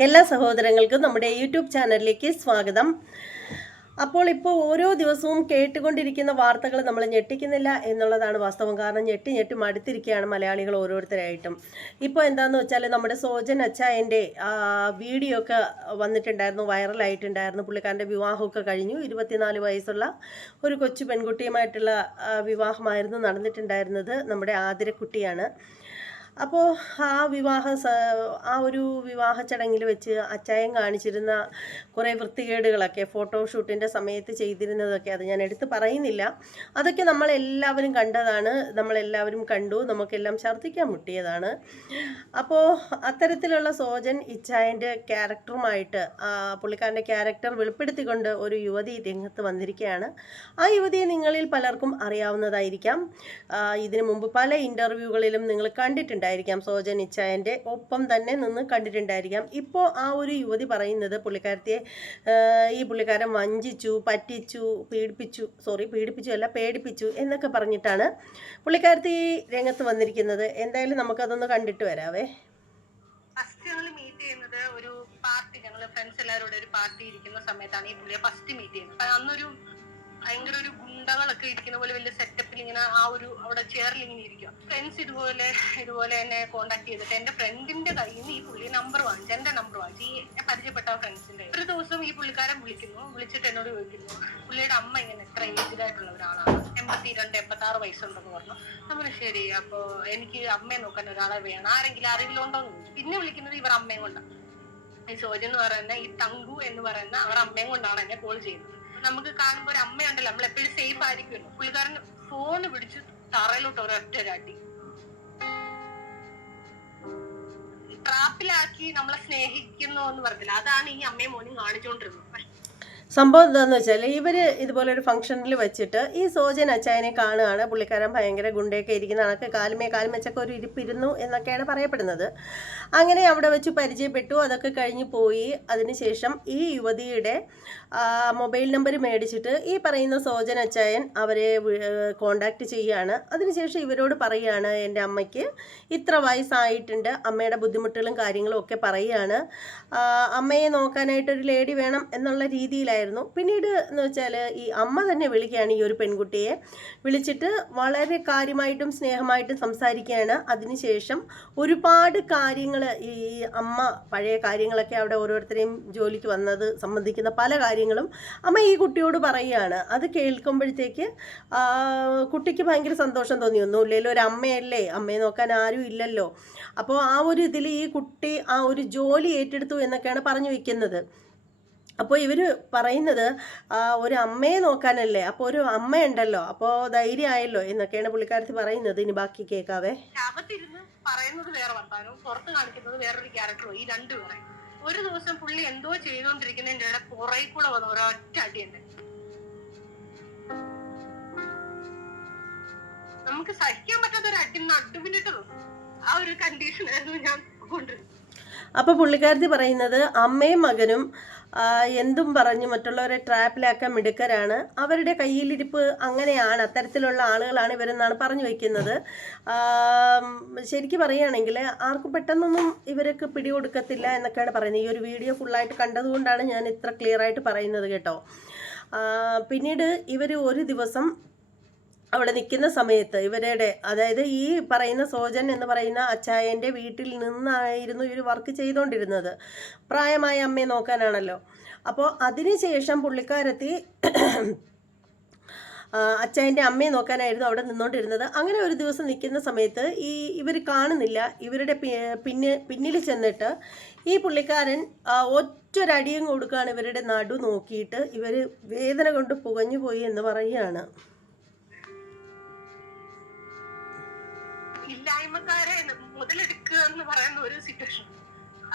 എല്ലാ സഹോദരങ്ങൾക്കും നമ്മുടെ യൂട്യൂബ് ചാനലിലേക്ക് സ്വാഗതം. അപ്പോൾ ഇപ്പോൾ ഓരോ ദിവസവും കേട്ടുകൊണ്ടിരിക്കുന്ന വാർത്തകൾ നമ്മൾ ഞെട്ടിക്കുന്നില്ല എന്നുള്ളതാണ് വാസ്തവം. കാരണം ഞെട്ടി ഞെട്ടി മടുത്തിരിക്കുകയാണ് മലയാളികൾ ഓരോരുത്തരായിട്ടും. ഇപ്പോൾ എന്താണെന്ന് വെച്ചാൽ നമ്മുടെ സോജൻ അച്ചായന്റെ വീഡിയോ ഒക്കെ വന്നിട്ടുണ്ടായിരുന്നു വൈറലായിട്ടുണ്ടായിരുന്നു. പുള്ളിക്കാരന്റെ വിവാഹമൊക്കെ കഴിഞ്ഞു. ഇരുപത്തിനാല് വയസ്സുള്ള ഒരു കൊച്ചു പെൺകുട്ടിയുമായിട്ടുള്ള വിവാഹമായിരുന്നു നടന്നിട്ടുണ്ടായിരുന്നത് നമ്മുടെ ആതിരക്കുട്ടിയാണ്. അപ്പോൾ ആ വിവാഹ ആ ഒരു വിവാഹ ചടങ്ങിൽ വെച്ച് അച്ചായൻ കാണിച്ചിരുന്ന കുറേ വൃത്തികേടുകളൊക്കെ ഫോട്ടോഷൂട്ടിന്റെ സമയത്ത് ചെയ്തിരുന്നതൊക്കെ അത് ഞാൻ എടുത്ത് പറയുന്നില്ല. അതൊക്കെ നമ്മളെല്ലാവരും കണ്ടതാണ്. നമ്മളെല്ലാവരും കണ്ടു. നമുക്കെല്ലാം ഛർദ്ദിക്കാൻ മുട്ടിയതാണ്. അപ്പോൾ അത്തരത്തിലുള്ള സോജൻ ഇച്ചായന്റെ ക്യാരക്ടറുമായിട്ട് പുള്ളിക്കാരന്റെ ക്യാരക്ടർ വെളിപ്പെടുത്തിക്കൊണ്ട് ഒരു യുവതി രംഗത്ത് വന്നിരിക്കുകയാണ് ആ യുവതിയെ നിങ്ങളിൽ പലർക്കും അറിയാവുന്നതായിരിക്കാം. ഇതിനു മുമ്പ് പല ഇന്റർവ്യൂകളിലും നിങ്ങൾ കണ്ടിട്ടുണ്ടായിരിക്കാം. സോജൻ ഇച്ചായന്റെ ഒപ്പം തന്നെ നിന്ന് കണ്ടിട്ടുണ്ടായിരിക്കാം. ഇപ്പോൾ ആ ഒരു യുവതി പറയുന്നത് പുള്ളിക്കാരത്തിയെ ഈ പുള്ളിക്കാരൻ വഞ്ചിച്ചു പറ്റിച്ചു പീഡിപ്പിച്ചു സോറി പീഡിപ്പിച്ചു അല്ല പേടിപ്പിച്ചു എന്നൊക്കെ പറഞ്ഞിട്ടാണ് പുള്ളിക്കാരത്തി രംഗത്ത് വന്നിരിക്കുന്നത്. എന്തായാലും നമുക്കതൊന്ന് കണ്ടിട്ട് വരാവേ. ഫസ്റ്റ് ഞങ്ങൾ മീറ്റ് ചെയ്യുന്നത് ഒരു പാർട്ടി ഞങ്ങൾ ഫ്രണ്ട്സ് എല്ലാവരും ഒരു പാർട്ടി ഇരിക്കുന്ന സമയത്താണ് ഈ പുള്ളിയെ ഫസ്റ്റ് മീറ്റ് ചെയ്യുന്നത്. അന്നൊരു ഭയങ്കര ഒരു ഗുണ്ടകളൊക്കെ ഇരിക്കുന്ന പോലെ വലിയ സെറ്റപ്പിൽ ഇങ്ങനെ ആ ഒരു അവിടെ ചെയറിൽ ഇങ്ങനെ ഇരിക്കുക ഫ്രണ്ട്സ് ഇതുപോലെ ഇതുപോലെ എന്നെ കോണ്ടാക്ട് ചെയ്തിട്ട് എന്റെ ഫ്രണ്ടിന്റെ കയ്യിൽ നിന്ന് ഈ പുള്ളി നമ്പർ വാങ്ങിച്ചു. എന്റെ നമ്പർ വാങ്ങിച്ചു. ഈ പരിചയപ്പെട്ട ഫ്രണ്ട്സിന്റെ ഒരു ദിവസം ഈ പുള്ളിക്കാരൻ വിളിക്കുന്നു. വിളിച്ചിട്ട് എന്നോട് ചോദിക്കുന്നു പുള്ളിയുടെ അമ്മ ഇങ്ങനെ എത്ര ഏജ്ഡ് ആയിട്ടുള്ള ഒരാളാണ് എൺപത്തി രണ്ട് എൺപത്തി ആറ് വയസ്സുണ്ടെന്ന് പറഞ്ഞു നമ്മൾ ശരി അപ്പൊ എനിക്ക് അമ്മയെ നോക്കാൻ ഒരാളെ വേണം. ആരെങ്കിലും അറിവിലുണ്ടോ? എന്ന് ചോദിച്ചു. പിന്നെ വിളിക്കുന്നത് ഇവർ അമ്മയും കൊണ്ടാണ് സോജൻ എന്ന് പറയുന്ന ഈ തങ്കു എന്ന് പറയുന്ന അവർ അമ്മയും കൊണ്ടാണ് എന്നെ കോൾ ചെയ്യുന്നത്. നമുക്ക് കാണുമ്പോൾ ഒരു അമ്മയുണ്ടല്ലോ നമ്മൾ എപ്പോഴും സേഫ് ആയിരിക്കുമല്ലോ. പുള്ളിക്കാരൻ ഫോൺ പിടിച്ച് തറയിലോട്ട് ഒരൊറ്റ ഒരാട്ടി ട്രാപ്പിലാക്കി നമ്മളെ സ്നേഹിക്കുന്നു എന്ന് പറഞ്ഞില്ല. അതാണ് ഈ അമ്മയും മോനും കാണിച്ചുകൊണ്ടിരുന്നത് സംഭവം എന്താണെന്ന് വെച്ചാൽ ഇവർ ഇതുപോലെ ഒരു ഫംഗ്ഷനിൽ വെച്ചിട്ട് ഈ സോജൻ അച്ചായനെ കാണുകയാണ്. പുള്ളിക്കാരൻ ഭയങ്കര ഗുണ്ടയൊക്കെ ഇരിക്കുന്ന കണക്ക് കാലുമേ കാലും വെച്ചൊക്കെ ഒരു ഇരിപ്പിരുന്നു എന്നൊക്കെയാണ് പറയപ്പെടുന്നത്. അങ്ങനെ അവിടെ വെച്ച് പരിചയപ്പെട്ടു. അതൊക്കെ കഴിഞ്ഞ് പോയി. അതിനുശേഷം ഈ യുവതിയുടെ മൊബൈൽ നമ്പർ മേടിച്ചിട്ട് ഈ പറയുന്ന സോജൻ അച്ചായൻ അവരെ കോണ്ടാക്ട് ചെയ്യുകയാണ്. അതിനുശേഷം ഇവരോട് പറയുകയാണ് എന്റെ അമ്മയ്ക്ക് ഇത്ര വയസ്സായിട്ടുണ്ട്. അമ്മയുടെ ബുദ്ധിമുട്ടുകളും കാര്യങ്ങളും ഒക്കെ പറയുകയാണ്. അമ്മയെ നോക്കാനായിട്ട് ഒരു ലേഡി വേണം എന്നുള്ള രീതിയിലായിരുന്നു പിന്നീട് എന്ന് വെച്ചാൽ ഈ അമ്മ തന്നെ വിളിക്കുകയാണ് ഈ ഒരു പെൺകുട്ടിയെ. വിളിച്ചിട്ട് വളരെ കാര്യമായിട്ടും സ്നേഹമായിട്ടും സംസാരിക്കുകയാണ്. അതിനുശേഷം ഒരുപാട് കാര്യങ്ങൾ ഈ അമ്മ പഴയ കാര്യങ്ങളൊക്കെ അവിടെ ഓരോരുത്തരെയും ജോലിക്ക് വന്നത് സംബന്ധിക്കുന്ന പല കാര്യങ്ങളും അമ്മ ഈ കുട്ടിയോട് പറയുകയാണ്. അത് കേൾക്കുമ്പോഴത്തേക്ക് കുട്ടിക്ക് ഭയങ്കര സന്തോഷം തോന്നി. ഒന്നുമില്ലല്ലോ ഒരു അമ്മയല്ലേ? അമ്മയെ നോക്കാൻ ആരും ഇല്ലല്ലോ. അപ്പോൾ ആ ഒരു ഇതിൽ ഈ കുട്ടി ആ ഒരു ജോലി ഏറ്റെടുത്തു എന്നൊക്കെയാണ് പറഞ്ഞു വെക്കുന്നത്. അപ്പോൾ ഇവർ പറയുന്നത് ഒരു അമ്മയെ നോക്കാനല്ലേ? അപ്പോൾ ഒരു അമ്മയുണ്ടല്ലോ. അപ്പോൾ ധൈര്യമായല്ലോ എന്നൊക്കെയാണ് പുള്ളിക്കാരത്തി പറയുന്നത്. ഇനി ബാക്കി കേൾക്കാവേ. പറയുന്നത് വേറെ വർത്താനവും പുറത്ത് കാണിക്കുന്നത് വേറൊരു ക്യാരക്ടറും ഈ രണ്ടുപേരെ ഒരു ദിവസം പുള്ളി എന്തോ ചെയ്തുകൊണ്ടിരിക്കുന്നതിന്റെ ഇടയിൽ പുറകെ കൂടെ വന്ന ഒരൊറ്റ അടി തന്നെ. നമുക്ക് സഹിക്കാൻ പറ്റാത്ത ഒരു അടി നടുവിനിട്ട്. ആ ഒരു കണ്ടീഷനായിരുന്നു ഞാൻ കൊണ്ടിരുന്നത് അപ്പൊ പുള്ളിക്കാരത്തി പറയുന്നത് അമ്മയും മകനും എന്തും പറഞ്ഞ് മറ്റുള്ളവരെ ട്രാപ്പിലാക്കാൻ മിടുക്കരാണ്. അവരുടെ കയ്യിലിരിപ്പ് അങ്ങനെയാണ്. അത്തരത്തിലുള്ള ആളുകളാണ് ഇവരെന്നാണ് പറഞ്ഞു വയ്ക്കുന്നത് ശരിക്കും പറയുകയാണെങ്കിൽ ആർക്കും പെട്ടെന്നൊന്നും ഇവർക്ക് പിടികൊടുക്കത്തില്ല എന്നൊക്കെയാണ് പറയുന്നത്. ഈ ഒരു വീഡിയോ ഫുള്ളായിട്ട് കണ്ടതുകൊണ്ടാണ് ഞാൻ ഇത്ര ക്ലിയർ ആയിട്ട് പറയുന്നത് കേട്ടോ. പിന്നീട് ഇവർ ഒരു ദിവസം അവിടെ നിൽക്കുന്ന സമയത്ത് ഇവരുടെ അതായത് ഈ പറയുന്ന സോജൻ എന്ന് പറയുന്ന അച്ചായന്റെ വീട്ടിൽ നിന്നായിരുന്നു ഇവർ വർക്ക് ചെയ്തുകൊണ്ടിരുന്നത് പ്രായമായ അമ്മയെ നോക്കാനാണല്ലോ. അപ്പോൾ അതിനുശേഷം പുള്ളിക്കാരത്തി അച്ചായന്റെ അമ്മയെ നോക്കാനായിരുന്നു അവിടെ നിന്നുകൊണ്ടിരുന്നത് അങ്ങനെ ഒരു ദിവസം നിൽക്കുന്ന സമയത്ത് ഈ ഇവർ കാണുന്നില്ല. ഇവരുടെ പിന്നെ പിന്ന് പിന്നിൽ ചെന്നിട്ട് ഈ പുള്ളിക്കാരൻ ഒറ്റൊരടിയും കൊടുക്കുകയാണ് ഇവരുടെ നടു നോക്കിയിട്ട് ഇവർ വേദന കൊണ്ട് പുകഞ്ഞു പോയി എന്ന് പറയുകയാണ്. ഇല്ലായ്മക്കാരെ മുതലെടുക്കുക എന്ന് പറയുന്ന ഒരു സിറ്റുവേഷൻ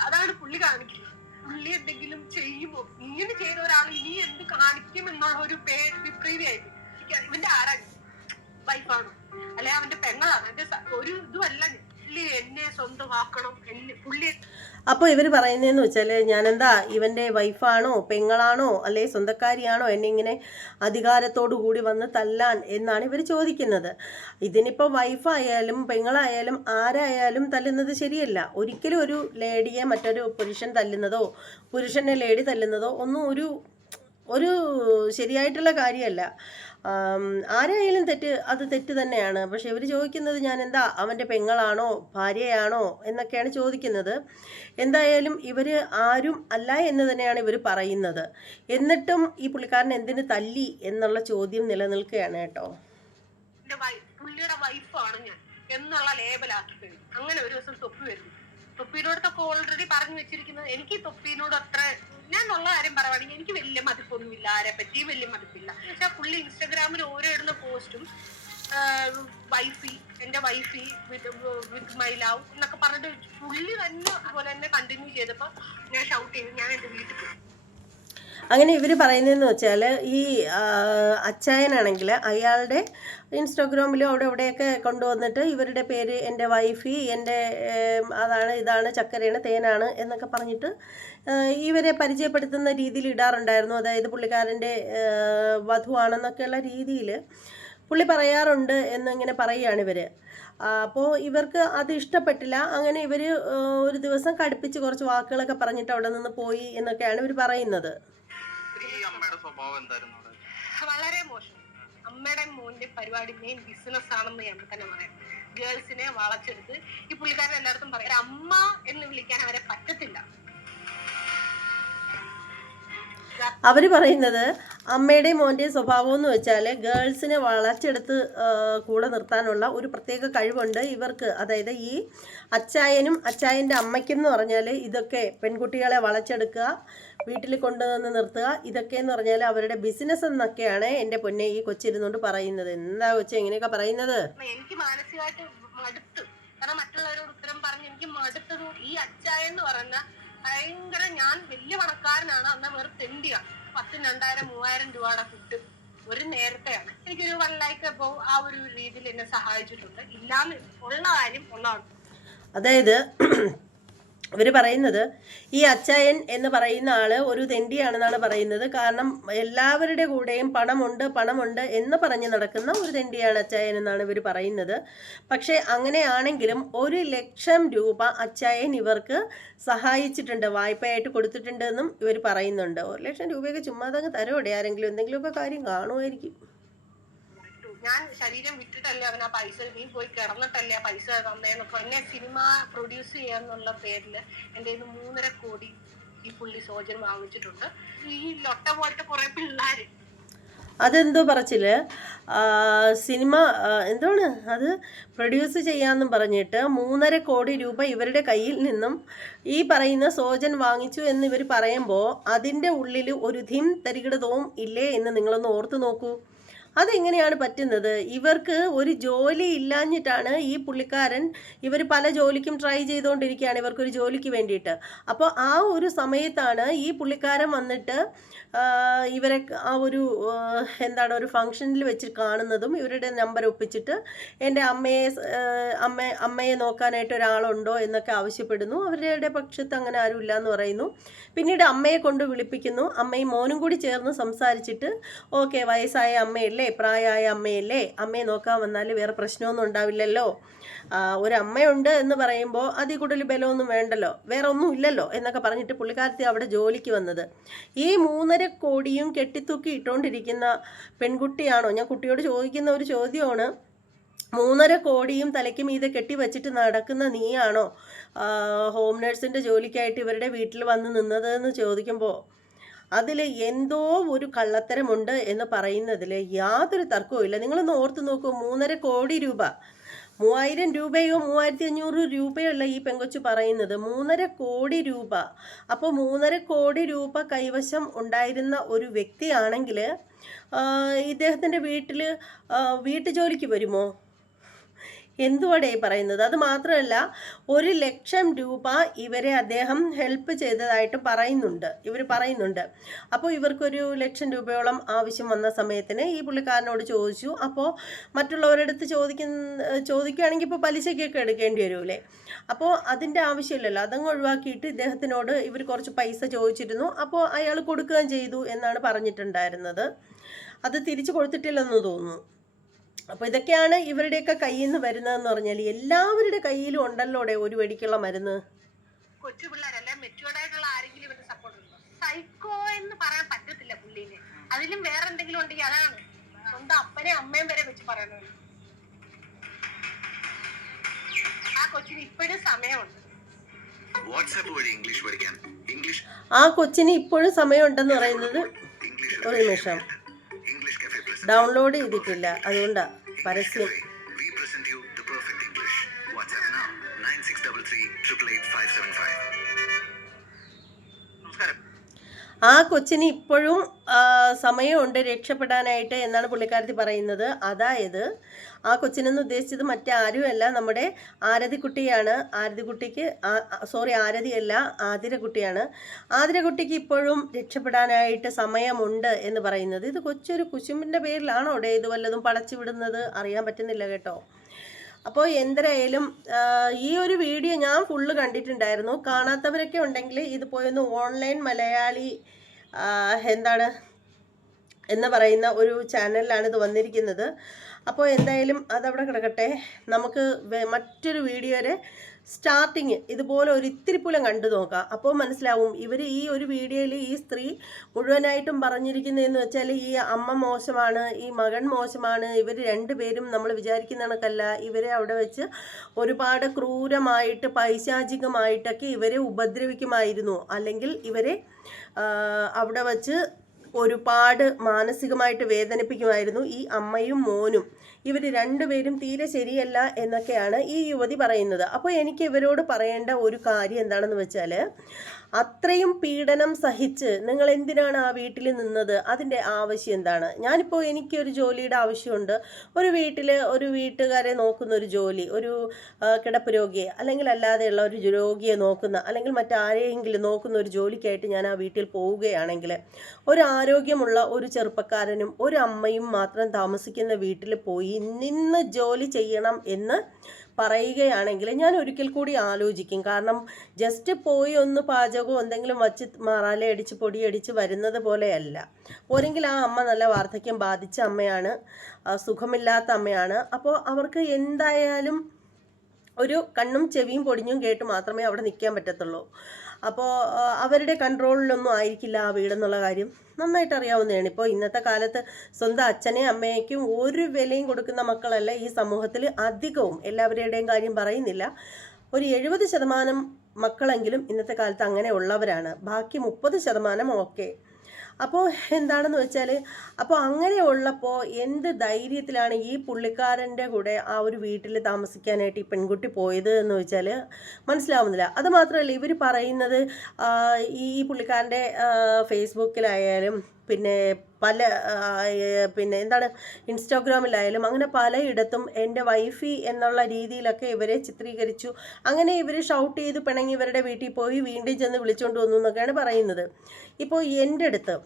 അതാണ് പുള്ളി കാണിക്കുന്നത്. പുള്ളി എന്തെങ്കിലും ചെയ്യുമോ? ഇങ്ങനെ ചെയ്ത ഒരാൾ ഇനി എന്ത് കാണിക്കും എന്നുള്ള ഒരു പേര് വിപ്രീതിയായിട്ട് ഇവന്റെ ആരാണ് വൈഫാണ് അല്ലെ അവന്റെ പെങ്ങളാണ്. എന്റെ ഒരു ഇതുമല്ല ഞാൻ. പുള്ളി എന്നെ സ്വന്തമാക്കണം എന്നെ പുള്ളി അപ്പോൾ ഇവർ പറയുന്നതെന്ന് വെച്ചാൽ ഞാനെന്താ ഇവന്റെ വൈഫാണോ പെങ്ങളാണോ അല്ലെ സ്വന്തക്കാരിയാണോ എന്നെ ഇങ്ങനെ അധികാരത്തോടു കൂടി വന്ന് തല്ലാൻ എന്നാണ് ഇവർ ചോദിക്കുന്നത്. ഇതിനിപ്പോൾ വൈഫായാലും പെങ്ങളായാലും ആരായാലും തല്ലുന്നത് ശരിയല്ല. ഒരിക്കലും ഒരു ലേഡിയെ മറ്റൊരു പുരുഷൻ തല്ലുന്നതോ പുരുഷനെ ലേഡി തല്ലുന്നതോ ഒന്നും ഒരു ഒരു ശരിയായിട്ടുള്ള കാര്യമല്ല. ആരായാലും തെറ്റ് അത് തെറ്റ് തന്നെയാണ്. പക്ഷെ ഇവർ ചോദിക്കുന്നത് ഞാൻ എന്താ അവന്റെ പെങ്ങളാണോ ഭാര്യയാണോ എന്നൊക്കെയാണ് ചോദിക്കുന്നത്. എന്തായാലും ഇവർ ആരും അല്ല എന്ന് തന്നെയാണ് ഇവർ പറയുന്നത്. എന്നിട്ടും ഈ പുള്ളിക്കാരൻ എന്തിന് തല്ലി എന്നുള്ള ചോദ്യം നിലനിൽക്കുകയാണ് കേട്ടോ. ഞാൻ. എന്നുള്ള ലേബലാക്കി അങ്ങനെ ഒരു ദിവസം തൊപ്പി വരുന്നു. തൊപ്പിനോടത്തൊക്കെ ഓൾറെഡി പറഞ്ഞു വെച്ചിരിക്കുന്നത്. എനിക്ക് തൊപ്പിനോട് അത്ര ഞാൻ ഉള്ള കാര്യം പറയുവാണെങ്കിൽ എനിക്ക് വലിയ മതിപ്പൊന്നുമില്ല ആരെ പറ്റി വലിയ മതിപ്പില്ല. പക്ഷെ പുള്ളി ഇൻസ്റ്റാഗ്രാമിൽ ഓരോ ഇടുന്ന പോസ്റ്റും വൈഫി എന്റെ wifey with with my love എന്നൊക്കെ പറഞ്ഞിട്ട് പുള്ളി തന്നെ അതുപോലെ തന്നെ കണ്ടിന്യൂ ചെയ്തപ്പോ ഞാൻ ഷൗട്ട് ചെയ്തു ഞാൻ എന്റെ വീട്ടിൽ പോയി. അങ്ങനെ ഇവർ പറയുന്നതെന്ന് വെച്ചാൽ ഈ അച്ചായനാണെങ്കിൽ അയാളുടെ ഇൻസ്റ്റാഗ്രാമിലും അവിടെ ഇവിടെയൊക്കെ കൊണ്ടുവന്നിട്ട് ഇവരുടെ പേര് എന്റെ വൈഫി എന്റെ അതാണ് ഇതാണ് ചക്കരയാണ് തേനാണ് എന്നൊക്കെ പറഞ്ഞിട്ട് ഇവരെ പരിചയപ്പെടുത്തുന്ന രീതിയിൽ ഇടാറുണ്ടായിരുന്നു. അതായത് പുള്ളിക്കാരന്റെ വധുവാണെന്നൊക്കെയുള്ള രീതിയിൽ പുള്ളി പറയാറുണ്ട് എന്നിങ്ങനെ പറയുകയാണ് ഇവർ അപ്പോൾ ഇവർക്ക് അത് ഇഷ്ടപ്പെട്ടില്ല. അങ്ങനെ ഇവർ ഒരു ദിവസം കടുപ്പിച്ച് കുറച്ച് വാക്കുകളൊക്കെ പറഞ്ഞിട്ട് അവിടെ നിന്ന് പോയി എന്നൊക്കെയാണ് ഇവർ പറയുന്നത്. ഈ അമ്മയുടെ സ്വഭാവം എന്തായിരുന്നു വളരെ മോശം. അമ്മയുടെ മോന്റെ പരിപാടി മെയിൻ ബിസിനസ് ആണെന്ന് ഞാൻ തന്നെ പറയാം. ഗേൾസിനെ വളച്ചെടുത്ത് ഈ പുള്ളിക്കാരൻ എല്ലായിടത്തും പറയാം അമ്മ എന്ന് വിളിക്കാൻ അവരെ പറ്റത്തില്ല. അവർ പറയുന്നത് അമ്മയുടെയും മോന്റെയും സ്വഭാവം എന്ന് വെച്ചാൽ ഗേൾസിനെ വളച്ചെടുത്ത് കൂടെ നിർത്താനുള്ള ഒരു പ്രത്യേക കഴിവുണ്ട്. ഇവർക്ക് അതായത് ഈ അച്ചായനും അച്ചായന്റെ അമ്മയ്ക്കും എന്ന് പറഞ്ഞാൽ ഇതൊക്കെ പെൺകുട്ടികളെ വളച്ചെടുക്കുക വീട്ടിൽ കൊണ്ടുവന്ന് നിർത്തുക ഇതൊക്കെ എന്ന് പറഞ്ഞാൽ അവരുടെ ബിസിനസ് എന്നൊക്കെയാണ് എന്റെ പൊന്നെ ഈ കൊച്ചിരുന്നുകൊണ്ട് പറയുന്നത്. എന്താ കൊച്ചി എങ്ങനെയൊക്കെ പറയുന്നത്? എനിക്ക് മാനസികമായിട്ട് മടുത്തു. കാരണം മറ്റുള്ളവരോട് ഉത്തരം പറഞ്ഞ് എനിക്ക് മടുത്തത് ഈ അച്ചായ എന്ന് പറഞ്ഞ ഭയങ്കര ഞാൻ വലിയ പണക്കാരനാണ്. അന്ന് വെറും തെണ്ടിയ. പത്തും രണ്ടായിരം മൂവായിരം രൂപയുടെ ഫുഡ് ഒരു നേരത്തെയാണ്. എനിക്കൊരു വൺ ലൈക്ക് അപ്പോ ആ ഒരു രീതിയിൽ എന്നെ സഹായിച്ചിട്ടുണ്ട്. ഇല്ലാന്ന് ഉള്ള കാര്യം ഉള്ളതാണ്. അതായത് ഇവർ പറയുന്നത് ഈ അച്ചായൻ എന്ന് പറയുന്ന ആൾ ഒരു തെണ്ടിയാണെന്നാണ് പറയുന്നത്. കാരണം എല്ലാവരുടെ കൂടെയും പണമുണ്ട് പണമുണ്ട് എന്ന് പറഞ്ഞ് നടക്കുന്ന ഒരു തെണ്ടിയാണ് അച്ചായൻ എന്നാണ് ഇവർ പറയുന്നത്. പക്ഷേ അങ്ങനെയാണെങ്കിലും ഒരു ലക്ഷം രൂപ അച്ചായൻ ഇവർക്ക് സഹായിച്ചിട്ടുണ്ട് വായ്പയായിട്ട് കൊടുത്തിട്ടുണ്ടെന്നും ഇവർ പറയുന്നുണ്ട്. ഒരു ലക്ഷം രൂപയൊക്കെ ചുമ്മാതങ്ങ് തരോടെ ആരെങ്കിലും എന്തെങ്കിലുമൊക്കെ കാര്യം കാണുമായിരിക്കും ഞാൻ ശരീരം വിട്ടിട്ടല്ലേ അവൻ ആ പൈസ നീ പോയി കിടന്നിട്ടല്ലേ ആ പൈസ തന്നേന്നൊക്കെ എന്നെ സിനിമ പ്രൊഡ്യൂസ് ചെയ്യാന്നുള്ള പേരിൽ എന്റെ കയ്യിന്ന് മൂന്നര കോടി ഈ പുള്ളി സോജൻ വാങ്ങിച്ചിട്ടുണ്ട്. ഈ ലൊട്ട പോലത്തെ കുറെ പിള്ളേര്. അതെന്തോ പറച്ചിൽ. സിനിമ എന്താണ്? അത് പ്രൊഡ്യൂസ് ചെയ്യാമെന്നും പറഞ്ഞിട്ട് മൂന്നര കോടി രൂപ ഇവരുടെ കയ്യിൽ നിന്നും ഈ പറയുന്ന സോജൻ വാങ്ങിച്ചു എന്ന് ഇവർ പറയുമ്പോൾ അതിന്റെ ഉള്ളിൽ ഒരു ധിം തരികിടതവും ഇല്ലേ എന്ന് നിങ്ങളൊന്ന് ഓർത്ത് നോക്കൂ. അതെങ്ങനെയാണ് പറ്റുന്നത്? ഇവർക്ക് ഒരു ജോലി ഇല്ലാഞ്ഞിട്ടാണ് ഈ പുള്ളിക്കാരൻ ഇവർ പല ജോലിക്കും ട്രൈ ചെയ്തുകൊണ്ടിരിക്കുകയാണ് ഇവർക്കൊരു ജോലിക്ക് വേണ്ടിയിട്ട്. അപ്പോൾ ആ ഒരു സമയത്താണ് ഈ പുള്ളിക്കാരൻ വന്നിട്ട് ഇവരെ ആ ഒരു എന്താണ് ഒരു ഫംഗ്ഷനിൽ വെച്ച് കാണുന്നതും ഇവരുടെ നമ്പർ ഒപ്പിച്ചിട്ട് എന്റെ അമ്മയെ അമ്മ അമ്മയെ നോക്കാനായിട്ട് ഒരാളുണ്ടോ എന്നൊക്കെ ആവശ്യപ്പെടുന്നു. അവരുടെ പക്ഷത്ത് അങ്ങനെ ആരും ഇല്ല എന്ന് പറയുന്നു. പിന്നീട് അമ്മയെ കൊണ്ട് വിളിപ്പിക്കുന്നു. അമ്മയും മോനും കൂടി ചേർന്ന് സംസാരിച്ചിട്ട് ഓക്കെ വയസ്സായ അമ്മയല്ലേ പ്രായമായ അമ്മയല്ലേ? അമ്മയെ നോക്കാൻ വന്നാൽ വേറെ പ്രശ്നമൊന്നും ഉണ്ടാവില്ലല്ലോ. ഒരമ്മയുണ്ട് എന്ന് പറയുമ്പോൾ അതിൽ കൂടുതൽ ബലമൊന്നും വേണ്ടല്ലോ. വേറെ ഒന്നും ഇല്ലല്ലോ എന്നൊക്കെ പറഞ്ഞിട്ട് പുള്ളിക്കാരത്തി അവിടെ ജോലിക്ക് വന്നത്. ഈ മൂന്നര കോടിയും കെട്ടിത്തൂക്കി ഇട്ടുകൊണ്ടിരിക്കുന്ന പെൺകുട്ടിയാണോ? ഞാൻ കുട്ടിയോട് ചോദിക്കുന്ന ഒരു ചോദ്യമാണ്. മൂന്നര കോടിയും തലയ്ക്ക് മീതെ കെട്ടി വെച്ചിട്ട് നടക്കുന്ന നീയാണോ ഹോം നേഴ്സിന്റെ ജോലിക്കായിട്ട് ഇവരുടെ വീട്ടിൽ വന്ന് നിന്നത് എന്ന് ചോദിക്കുമ്പോൾ അതിൽ എന്തോ ഒരു കള്ളത്തരമുണ്ട് എന്ന് പറയുന്നതിൽ യാതൊരു തർക്കവും ഇല്ല. നിങ്ങളൊന്ന് ഓർത്ത് നോക്കൂ മൂന്നര കോടി രൂപ. മൂവായിരം രൂപയോ മൂവായിരത്തി അഞ്ഞൂറ് രൂപയോ അല്ല ഈ പെങ്കൊച്ച് പറയുന്നത്. മൂന്നര കോടി രൂപ. അപ്പോൾ മൂന്നര കോടി രൂപ കൈവശം ഉണ്ടായിരുന്ന ഒരു വ്യക്തിയാണെങ്കിൽ ഇദ്ദേഹത്തിന്റെ വീട്ടിൽ വീട്ടുജോലിക്ക് വരുമോ? എന്തുവാടേ പറയുന്നത്? അത് മാത്രമല്ല ഒരു ലക്ഷം രൂപ ഇവരെ അദ്ദേഹം ഹെൽപ്പ് ചെയ്തതായിട്ട് പറയുന്നുണ്ട്. ഇവർ പറയുന്നുണ്ട്. അപ്പോൾ ഇവർക്കൊരു ലക്ഷം രൂപയോളം ആവശ്യം വന്ന സമയത്തിന് ഈ പുള്ളിക്കാരനോട് ചോദിച്ചു. അപ്പോൾ മറ്റുള്ളവരുടെ അടുത്ത് ചോദിക്കുന്ന ചോദിക്കുകയാണെങ്കിൽ ഇപ്പോൾ പലിശയ്ക്കൊക്കെ എടുക്കേണ്ടി വരൂലേ അപ്പോൾ അതിന്റെ ആവശ്യമില്ലല്ലോ. അതങ്ങ് ഒഴിവാക്കിയിട്ട് ഇദ്ദേഹത്തിനോട് ഇവർ കുറച്ച് പൈസ ചോദിച്ചിരുന്നു. അപ്പോൾ അയാൾ കൊടുക്കുകയും ചെയ്തു എന്നാണ് പറഞ്ഞിട്ടുണ്ടായിരുന്നത്. അത് തിരിച്ചു കൊടുത്തിട്ടില്ലെന്ന് തോന്നുന്നു. അപ്പോൾ ഇതൊക്കെയാണ് ഇവരുടെയൊക്കെ കയ്യിൽ നിന്ന് വരുന്നതെന്ന് പറഞ്ഞാൽ എല്ലാവരുടെ കയ്യിലും ഉണ്ടല്ലോടെ ഒരു വെടിക്കുള്ള മരുന്ന്? കൊച്ചു പിള്ളേരല്ല മെച്ചുവേർഡ് ആയിട്ടുള്ള ആരെങ്കിലും ഇവരുടെ സപ്പോർട്ട് ഉണ്ടോ? സൈക്കോ എന്ന് പറയാൻ പറ്റത്തില്ല പുള്ളീനെ. അതിലും വേറെ എന്തെങ്കിലും ഉണ്ടെങ്കിൽ അതാണ് സ്വന്തം അപ്പനെ അമ്മയും വരെ വെച്ച് പറയുന്നത്. ആ കൊച്ചിന് ഇപ്പോഴും സമയമുണ്ട്. വാട്സാപ്പ് വഴി ഇംഗ്ലീഷ് പഠിക്കാൻ. ഇംഗ്ലീഷ് ആ കൊച്ചിന് ഇപ്പോഴും സമയമുണ്ടെന്ന് പറയുന്നത് ഒരു നിമിഷം. ഡൗൺലോഡ് ചെയ്തിട്ടില്ല. അതുകൊണ്ടാണ് പരസ്യം. ആ കൊച്ചിന് ഇപ്പോഴും സമയമുണ്ട് രക്ഷപ്പെടാനായിട്ട് എന്നാണ് പുള്ളിക്കാരത്തി പറയുന്നത്. അതായത് ആ കൊച്ചിനെന്ന് ഉദ്ദേശിച്ചത് മറ്റാരുമല്ല നമ്മുടെ ആരതിക്കുട്ടിയാണ്. ആരതിക്കുട്ടിക്ക് സോറി ആരതിയല്ല ആതിരക്കുട്ടിയാണ്. ആതിരക്കുട്ടിക്ക് ഇപ്പോഴും രക്ഷപ്പെടാനായിട്ട് സമയമുണ്ട് എന്ന് പറയുന്നത്. ഇത് കൊച്ചൊരു കുശുമ്പിന്റെ പേരിലാണോ ഇത് വല്ലതും പടച്ചു വിടുന്നത്? അറിയാൻ പറ്റുന്നില്ല കേട്ടോ. അപ്പോൾ എന്തരായാലും ഈ ഒരു വീഡിയോ ഞാൻ ഫുള്ള് കണ്ടിട്ടുണ്ടായിരുന്നു. കാണാത്തവരൊക്കെ ഉണ്ടെങ്കിൽ ഇത് പോയൊന്ന് ഓൺലൈൻ മലയാളി എന്താണ് എന്ന് പറയുന്ന ഒരു ചാനലിലാണ് ഇത് വന്നിരിക്കുന്നത്. അപ്പോൾ എന്തായാലും അതവിടെ കിടക്കട്ടെ. നമുക്ക് മറ്റൊരു വീഡിയോ വീഡിയോയുടെ സ്റ്റാർട്ടിങ് ഇതുപോലെ ഒരു ഇത്തിരി പോലും കണ്ടു നോക്കാം. അപ്പോൾ മനസ്സിലാവും ഇവർ ഈ ഒരു വീഡിയോയിൽ ഈ സ്ത്രീ മുഴുവനായിട്ടും പറഞ്ഞിരിക്കുന്നതെന്ന് വെച്ചാൽ ഈ അമ്മ മോശമാണ് ഈ മകൻ മോശമാണ് ഇവർ രണ്ടുപേരും നമ്മൾ വിചാരിക്കുന്ന കണക്കല്ല. ഇവരെ അവിടെ വെച്ച് ഒരുപാട് ക്രൂരമായിട്ട് പൈശാചികമായിട്ടൊക്കെ ഇവരെ ഉപദ്രവിക്കുമായിരുന്നു. അല്ലെങ്കിൽ ഇവരെ അവിടെ വച്ച് ഒരുപാട് മാനസികമായിട്ട് വേദനിപ്പിക്കുമായിരുന്നു ഈ അമ്മയും മോനും. ഇവർ രണ്ടുപേരും തീരെ ശരിയല്ല എന്നൊക്കെയാണ് ഈ യുവതി പറയുന്നത്. അപ്പോൾ എനിക്ക് ഇവരോട് പറയേണ്ട ഒരു കാര്യം എന്താണെന്ന് വെച്ചാൽ അത്രയും പീഡനം സഹിച്ച് നിങ്ങൾ എന്തിനാണ് ആ വീട്ടിൽ നിന്നത്? അതിന്റെ ആവശ്യം എന്താണ്? ഞാനിപ്പോൾ എനിക്കൊരു ജോലിയുടെ ആവശ്യമുണ്ട്. ഒരു വീട്ടിൽ ഒരു വീട്ടുകാരെ നോക്കുന്ന ഒരു ജോലി ഒരു കിടപ്പ് രോഗിയെ അല്ലെങ്കിൽ അല്ലാതെയുള്ള ഒരു രോഗിയെ നോക്കുന്ന അല്ലെങ്കിൽ മറ്റാരെയെങ്കിലും നോക്കുന്ന ഒരു ജോലിക്കായിട്ട് ഞാൻ ആ വീട്ടിൽ പോവുകയാണെങ്കിൽ ഒരു ആരോഗ്യമുള്ള ഒരു ചെറുപ്പക്കാരനും ഒരു അമ്മയും മാത്രം താമസിക്കുന്ന വീട്ടിൽ പോയി നിന്ന് ജോലി ചെയ്യണം എന്ന് പറയുകയാണെങ്കിൽ ഞാൻ ഒരിക്കൽ കൂടി ആലോചിക്കും. കാരണം ജസ്റ്റ് പോയി ഒന്ന് പാചകമോ എന്തെങ്കിലും വച്ച് മറാല അടിച്ച് പൊടിയടിച്ച് വരുന്നത് പോലെയല്ല. പോരെങ്കിൽ ആ അമ്മ നല്ല വാർദ്ധക്യം ബാധിച്ച അമ്മയാണ്. സുഖമില്ലാത്ത അമ്മയാണ്. അപ്പോൾ അവർക്ക് എന്തായാലും ഒരു കണ്ണും ചെവിയും പൊടിഞ്ഞും കേട്ട് മാത്രമേ അവിടെ നിൽക്കാൻ പറ്റത്തുള്ളൂ. അപ്പോൾ അവരുടെ കൺട്രോളിലൊന്നും ആയിരിക്കില്ല ആ വീടെന്നുള്ള കാര്യം. നന്നായിട്ട് അറിയാവുന്നതാണ്. ഇപ്പോൾ ഇന്നത്തെ കാലത്ത് സ്വന്തം അച്ഛനെ അമ്മയ്ക്കും ഒരു വിലയും കൊടുക്കുന്ന മക്കളല്ല ഈ സമൂഹത്തിൽ അധികവും. എല്ലാവരുടെയും കാര്യം പറയുന്നില്ല. ഒരു എഴുപത് ശതമാനം മക്കളെങ്കിലും ഇന്നത്തെ കാലത്ത് അങ്ങനെ ഉള്ളവരാണ്. ബാക്കി മുപ്പത് ശതമാനം ഓക്കെ അപ്പോൾ എന്താണെന്ന് വെച്ചാൽ അപ്പോൾ അങ്ങനെ ഉള്ളപ്പോൾ എന്ത് ധൈര്യത്തിലാണ് ഈ പുള്ളിക്കാരന്റെ കൂടെ ആ ഒരു വീട്ടിൽ താമസിക്കാനായിട്ട് ഈ പെൺകുട്ടി പോയത് എന്ന് വെച്ചാൽ മനസ്സിലാവുന്നില്ല. അത് മാത്രമല്ല ഇവർ പറയുന്നത് ഈ പുള്ളിക്കാരന്റെ ഫേസ്ബുക്കിലായാലും പിന്നെ പല പിന്നെ എന്താണ് ഇൻസ്റ്റാഗ്രാമിലായാലും അങ്ങനെ പലയിടത്തും എന്റെ വൈഫി എന്നുള്ള രീതിയിലൊക്കെ ഇവരെ ചിത്രീകരിച്ചു. അങ്ങനെ ഇവർ ഷൗട്ട് ചെയ്ത് പിണങ്ങി ഇവരുടെ വീട്ടിൽ പോയി വീണ്ടും ചെന്ന് വിളിച്ചുകൊണ്ട് വന്നു എന്നൊക്കെയാണ് പറയുന്നത്. ഇപ്പോൾ എന്റെ അടുത്ത്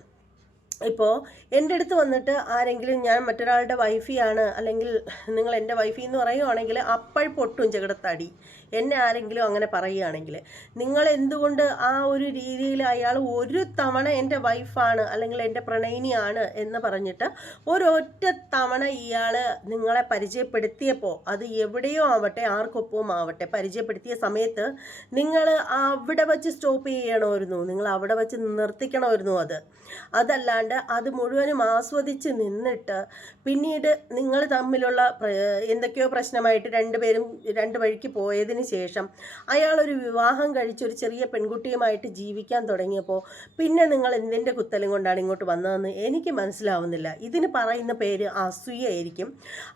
ഇപ്പോൾ എന്റെ അടുത്ത് വന്നിട്ട് ആരെങ്കിലും ഞാൻ മറ്റൊരാളുടെ വൈഫിയാണ് അല്ലെങ്കിൽ നിങ്ങൾ എന്റെ വൈഫി എന്ന് പറയുവാണെങ്കിൽ അപ്പോൾ പൊട്ടും ചെകിടത്തടി. എന്നെ ആരെങ്കിലും അങ്ങനെ പറയുകയാണെങ്കിൽ നിങ്ങൾ എന്തുകൊണ്ട് ആ ഒരു രീതിയിൽ അയാൾ ഒരു തവണ എന്റെ വൈഫാണ് അല്ലെങ്കിൽ എന്റെ പ്രണയിനിയാണ് എന്ന് പറഞ്ഞിട്ട് ഒരൊറ്റ തവണ ഇയാൾ നിങ്ങളെ പരിചയപ്പെടുത്തിയപ്പോൾ അത് എവിടെയോ ആവട്ടെ ആർക്കൊപ്പവും ആവട്ടെ പരിചയപ്പെടുത്തിയ സമയത്ത് നിങ്ങൾ അവിടെ വച്ച് സ്റ്റോപ്പ് ചെയ്യണമായിരുന്നു. നിങ്ങൾ അവിടെ വച്ച് നിർത്തിക്കണമായിരുന്നു അത്. അതല്ലാണ്ട് അത് മുഴുവനും ആസ്വദിച്ച് നിന്നിട്ട് പിന്നീട് നിങ്ങൾ തമ്മിലുള്ള എന്തൊക്കെയോ പ്രശ്നമായിട്ട് രണ്ടുപേരും രണ്ട് വഴിക്ക് പോയതിന് ശേഷം അയാൾ ഒരു വിവാഹം കഴിച്ച് ഒരു ചെറിയ പെൺകുട്ടിയുമായിട്ട് ജീവിക്കാൻ തുടങ്ങിയപ്പോൾ പിന്നെ നിങ്ങൾ എന്തിന്റെ കുത്തലും കൊണ്ടാണ് ഇങ്ങോട്ട് വന്നതെന്ന് എനിക്ക് മനസ്സിലാവുന്നില്ല. ഇതിന് പറയുന്ന പേര് അസൂയായിരിക്കും